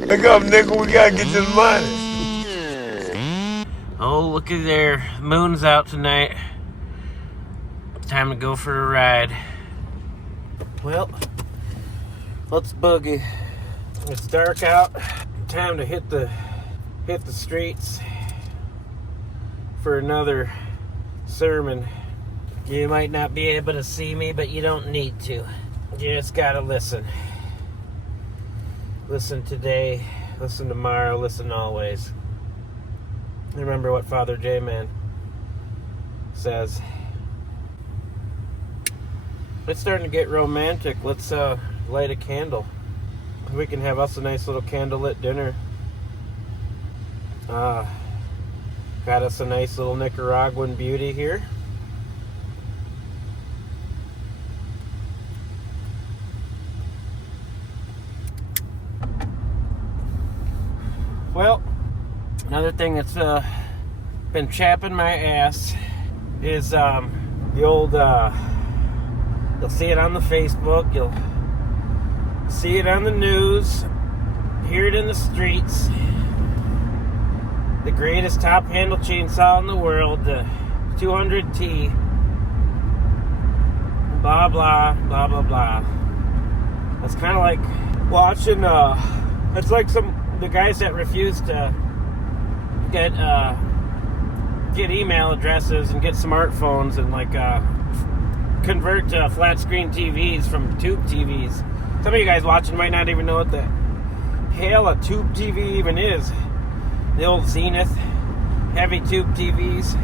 Look up, nigga. We gotta get this money. Oh, looky there. Moon's out tonight. Time to go for a ride. Well, let's boogie. It's dark out. Time to hit the streets for another sermon. You might not be able to see me, but you don't need to. You just gotta listen. Listen today, listen tomorrow, listen always. Remember what Father J-Man says. It's starting to get romantic. Let's light a candle. We can have us a nice little candlelit dinner. Got us a nice little Nicaraguan beauty here. Well, another thing that's been chapping my ass is the old, you'll see it on the Facebook, you'll see it on the news, hear it in the streets. The greatest top handle chainsaw in the world, the 200T, blah, blah, blah, blah, blah. It's kind of like watching, it's like the guys that refuse to get email addresses and get smartphones and like convert to flat screen TVs from tube TVs. Some of you guys watching might not even know what the hell a tube TV even is. The old Zenith heavy tube TVs.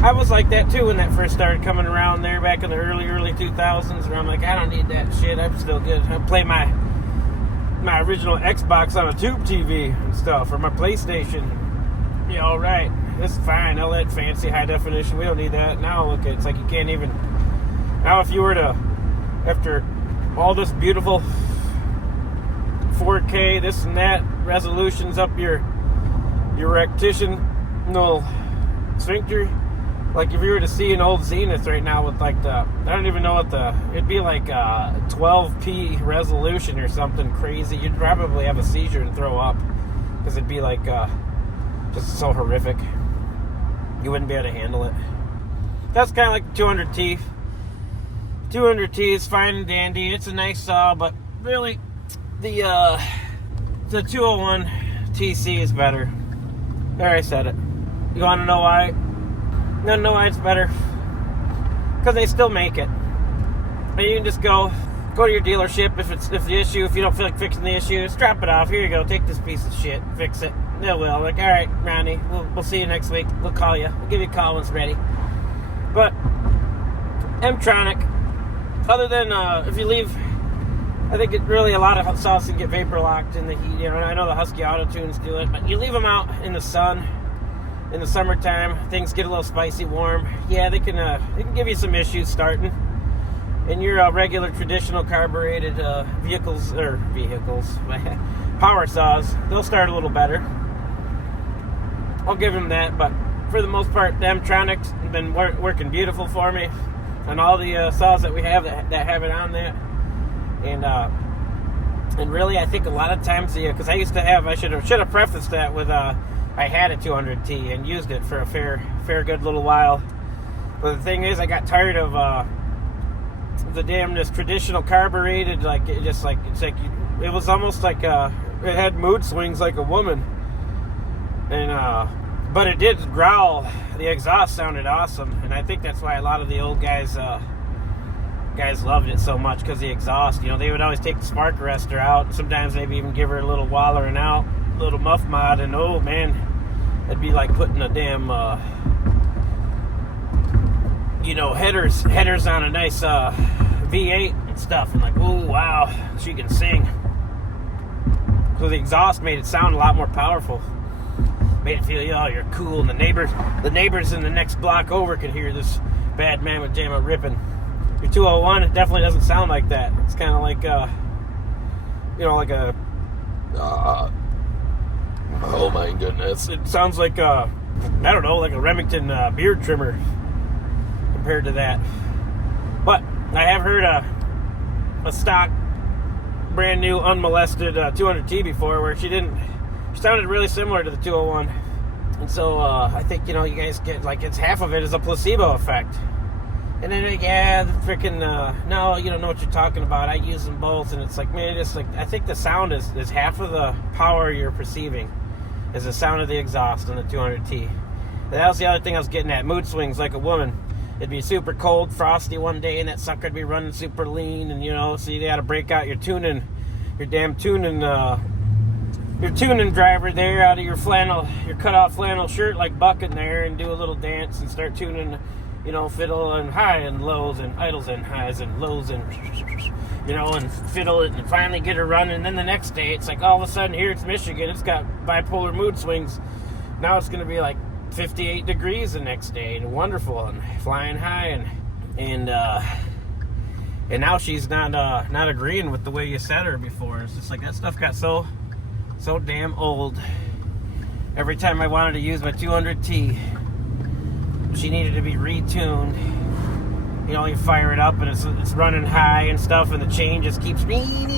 I was like that too when that first started coming around there back in the early 2000s, where I'm like, I don't need that shit. I'm still good. I play my original Xbox on a tube TV and stuff, or my PlayStation. Yeah, all right, this is fine. All that fancy high definition, we don't need that. Now look, it's like you can't even. Now, if you were to, after all this beautiful 4K, this and that resolutions up your rectitional sphincter, like if you were to see an old Zenith right now with like I don't even know what it'd be like 12p resolution or something crazy. You'd probably have a seizure and throw up, because it'd be like just so horrific. You wouldn't be able to handle it. That's kind of like the 200T. 200T is fine and dandy. It's a nice saw, but really the 201TC is better. There, I said it. You want to know why? You want to know why it's better? Because they still make it. And you can just go to your dealership if you don't feel like fixing the issue, just drop it off. Here you go, take this piece of shit, fix it. They will. Like, all right, Ronnie, we'll see you next week. We'll call you. We'll give you a call when it's ready. But M-Tronic, other than if you leave, I think it really, a lot of saws can get vapor locked in the heat. You know, I know the Husky Auto Tunes do it, but you leave them out in the sun in the summertime, things get a little spicy warm. Yeah, they can give you some issues starting. In your regular traditional carbureted vehicles, power saws, they'll start a little better. I'll give them that, but for the most part, the M-Tronics have been working beautiful for me, and all the saws that we have that have it on that. And really, I think a lot of times, because I should have prefaced that with I had a 200T and used it for a fair good little while. But the thing is, I got tired of this traditional carbureted, it was almost like it had mood swings like a woman, and but it did growl. The exhaust sounded awesome, and I think that's why a lot of the old guys loved it so much, because the exhaust, they would always take the spark arrestor out, and sometimes maybe even give her a little wallering out, a little muff mod, and oh man, it'd be like putting a damn headers on a nice V8 and stuff, and like, oh wow, she can sing. So the exhaust made it sound a lot more powerful, made it feel, you're cool, and the neighbors in the next block over could hear this bad man with JAMA ripping. Your 201, it definitely doesn't sound like that. It's kind of like oh my goodness, it sounds like like a Remington beard trimmer compared to that. But I have heard a stock brand new unmolested 200T before, where she sounded really similar to the 201. And so I think, you know, you guys get, like, it's half of it is a placebo effect. And then, like, yeah, the freaking, no, you don't know what you're talking about. I use them both. And it's like, man, it's like, I think the sound is half of the power you're perceiving is the sound of the exhaust on the 200T. And that was the other thing I was getting at. Mood swings like a woman. It'd be super cold, frosty one day, and that sucker'd be running super lean. And, you know, so you got to break out your damn tuning, your tuning driver there out of your cut-off flannel shirt like Buck in there, and do a little dance and start tuning, you know, fiddle and high and lows and idles and highs and lows and, you know, and fiddle it and finally get her running. And then the next day, it's like all of a sudden here it's Michigan. It's got bipolar mood swings. Now it's going to be like 58 degrees the next day and wonderful and flying high and now she's not agreeing with the way you set her before. It's just like that stuff got so damn old. Every time I wanted to use my 200T, she needed to be retuned. You know, you fire it up and it's running high and stuff, and the chain just keeps freaking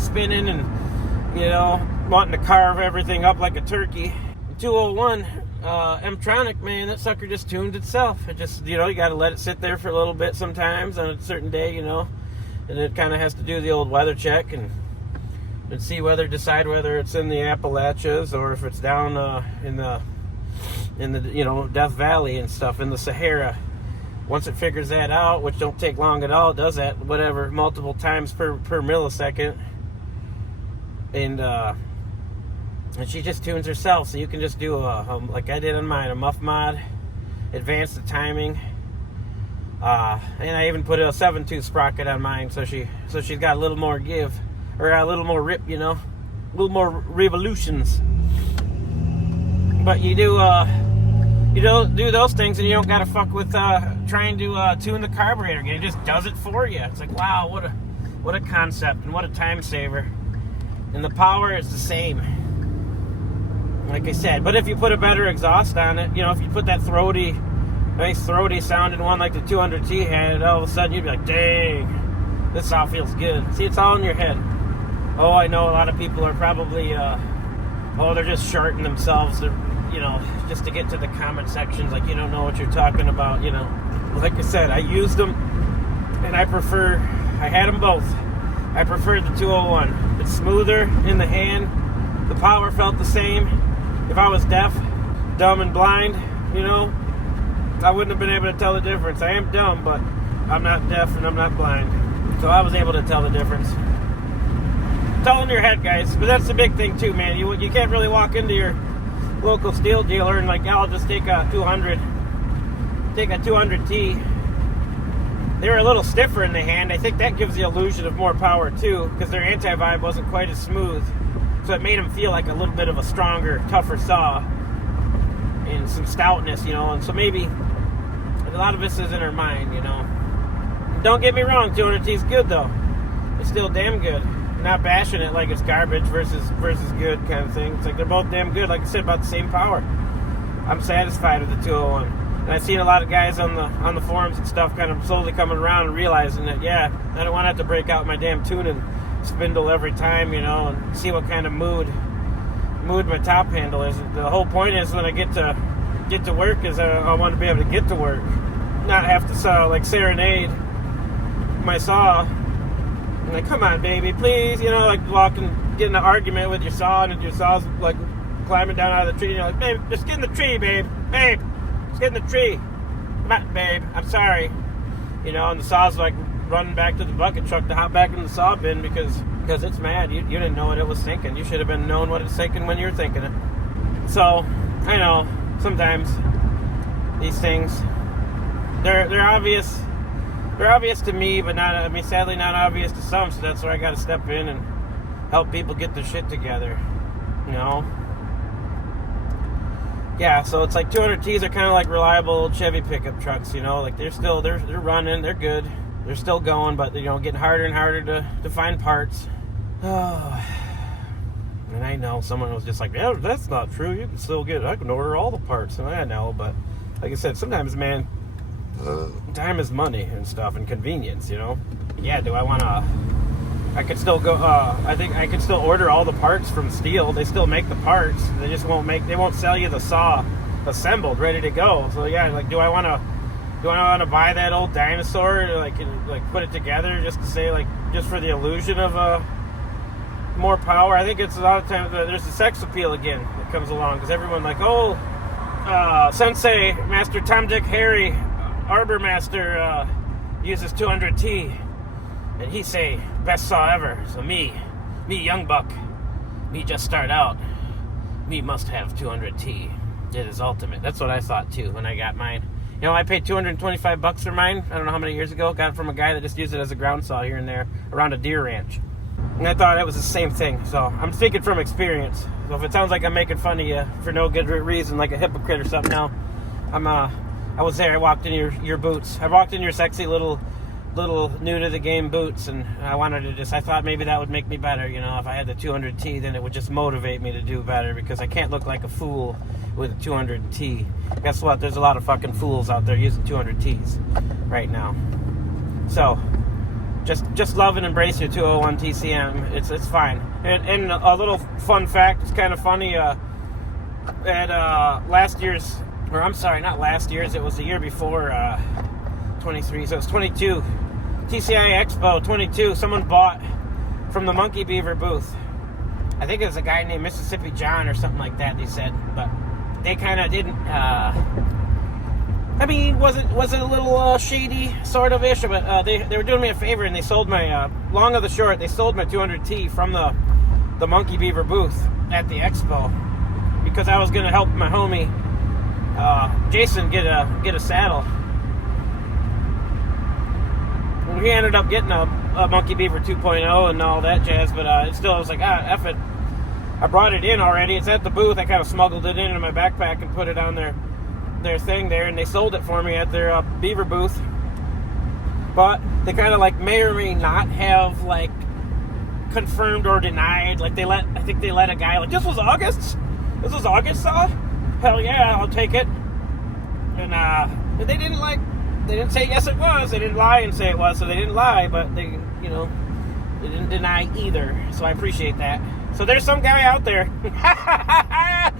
spinning, and, you know, wanting to carve everything up like a turkey. 201 M-Tronic, man, that sucker just tuned itself. It just, you know, you got to let it sit there for a little bit sometimes on a certain day, you know, and it kind of has to do the old weather check and decide whether it's in the Appalachias or if it's down in the you know, Death Valley and stuff, in the Sahara. Once it figures that out, which don't take long at all, it does that whatever multiple times per millisecond, and she just tunes herself. So you can just do like I did on mine, a muff mod, advance the timing, and I even put a 7-tooth sprocket on mine, so she's got a little more give, or a little more rip, you know, a little more revolutions. But you do those things, and you don't gotta fuck with trying to tune the carburetor again. It just does it for you. It's like, wow, what a concept and what a time saver. And the power is the same, like I said. But if you put a better exhaust on it, you know, if you put that nice throaty sounding one like the 200T had, all of a sudden you'd be like, dang, this all feels good. See, it's all in your head. Oh, I know a lot of people are probably, they're just shorting themselves. They're, you know, just to get to the comment sections, like, you don't know what you're talking about, you know. Like I said, I used them, and I had them both. I preferred the 201. It's smoother in the hand. The power felt the same. If I was deaf, dumb, and blind, you know, I wouldn't have been able to tell the difference. I am dumb, but I'm not deaf and I'm not blind. So I was able to tell the difference. It's all in your head, guys. But that's the big thing, too, man. You can't really walk into your local steel dealer and like, I'll just take a 200T. They were a little stiffer in the hand. I think that gives the illusion of more power too, because their anti-vibe wasn't quite as smooth, so it made them feel like a little bit of a stronger, tougher saw and some stoutness, you know. And so maybe a lot of this is in our mind, you know. Don't get me wrong, 200T is good though. It's still damn good. Not bashing it like it's garbage versus good kind of thing. It's like they're both damn good. Like I said, about the same power. I'm satisfied with the 201. And I've seen a lot of guys on the forums and stuff kind of slowly coming around and realizing that, yeah, I don't want to have to break out my damn tuning spindle every time, you know, and see what kind of mood my top handle is. The whole point is when I get to work is I want to be able to get to work, not have to serenade my saw. Like, come on, baby, please, you know, like get in an argument with your saw, and your saw's like climbing down out of the tree, and you're like, babe, just get in the tree, babe, just get in the tree. Come on, babe, I'm sorry, you know. And the saw's like running back to the bucket truck to hop back in the saw bin because it's mad. You didn't know what it was thinking. You should have been knowing what it's thinking when you were thinking it. So I know sometimes these things, they're obvious. They're obvious to me, but sadly not obvious to some, so that's where I gotta step in and help people get their shit together, you know? Yeah, so it's like 200Ts are kind of like reliable old Chevy pickup trucks, you know? Like they're running, they're good, they're still going, but, you know, getting harder and harder to find parts. Oh, and I know someone was just like, yeah, that's not true, you can still I can order all the parts, and I know, but like I said, sometimes, man, time is money and stuff, and convenience, you know. Yeah, do I want to I could still go. I think I could still order all the parts from STIHL. They still make the parts. They just won't make. They won't sell you the saw assembled, ready to go. So yeah, like, do I want to buy that old dinosaur, like put it together just to say, like, just for the illusion of more power? I think it's a lot of times there's the sex appeal again that comes along, because everyone like, oh, Sensei Master Tom Dick Harry Arbor Master uses 200T, and he say best saw ever. So me young buck, me just start out, me must have 200T. It is ultimate. That's what I thought too when I got mine. You know, I paid $225 for mine. I don't know how many years ago. Got it from a guy that just used it as a ground saw here and there around a deer ranch. And I thought it was the same thing. So I'm speaking from experience. So if it sounds like I'm making fun of you for no good reason, like a hypocrite or something, now I was there. I walked in your boots. I walked in your sexy little new to the game boots, and I thought maybe that would make me better. You know, if I had the 200T, then it would just motivate me to do better, because I can't look like a fool with a 200T. Guess what? There's a lot of fucking fools out there using 200Ts right now. So just love and embrace your 201TC-M. It's fine. And a little fun fact, it's kind of funny. At last year's, or I'm sorry, not last year's, it was the year before, 23, so it's 22. TCI Expo 22, someone bought from the Monkey Beaver booth. I think it was a guy named Mississippi John or something like that, they said. But they kind of didn't, I mean, was it a little shady, sort of ish, but they were doing me a favor, and they sold my, long of the short, they sold my 200T from the Monkey Beaver booth at the expo, because I was going to help my homie Jason get a saddle. He ended up getting a Monkey Beaver 2.0 and all that jazz, but it still, I was like, F it. I brought it in already. It's at the booth. I kind of smuggled it into my backpack and put it on their thing there, and they sold it for me at their Beaver booth. But they kind of like may or may not have like confirmed or denied. Like I think they let a guy, like, this was August saw? Hell yeah, I'll take it. And they didn't say yes it was. They didn't lie and say it was, so they didn't lie, but they didn't deny either. So I appreciate that. So there's some guy out there. I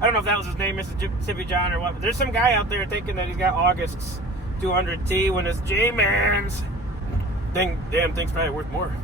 don't know if that was his name, Mississippi John or what, but there's some guy out there thinking that he's got August's 200T when it's J-Man's. Damn thing's probably worth more.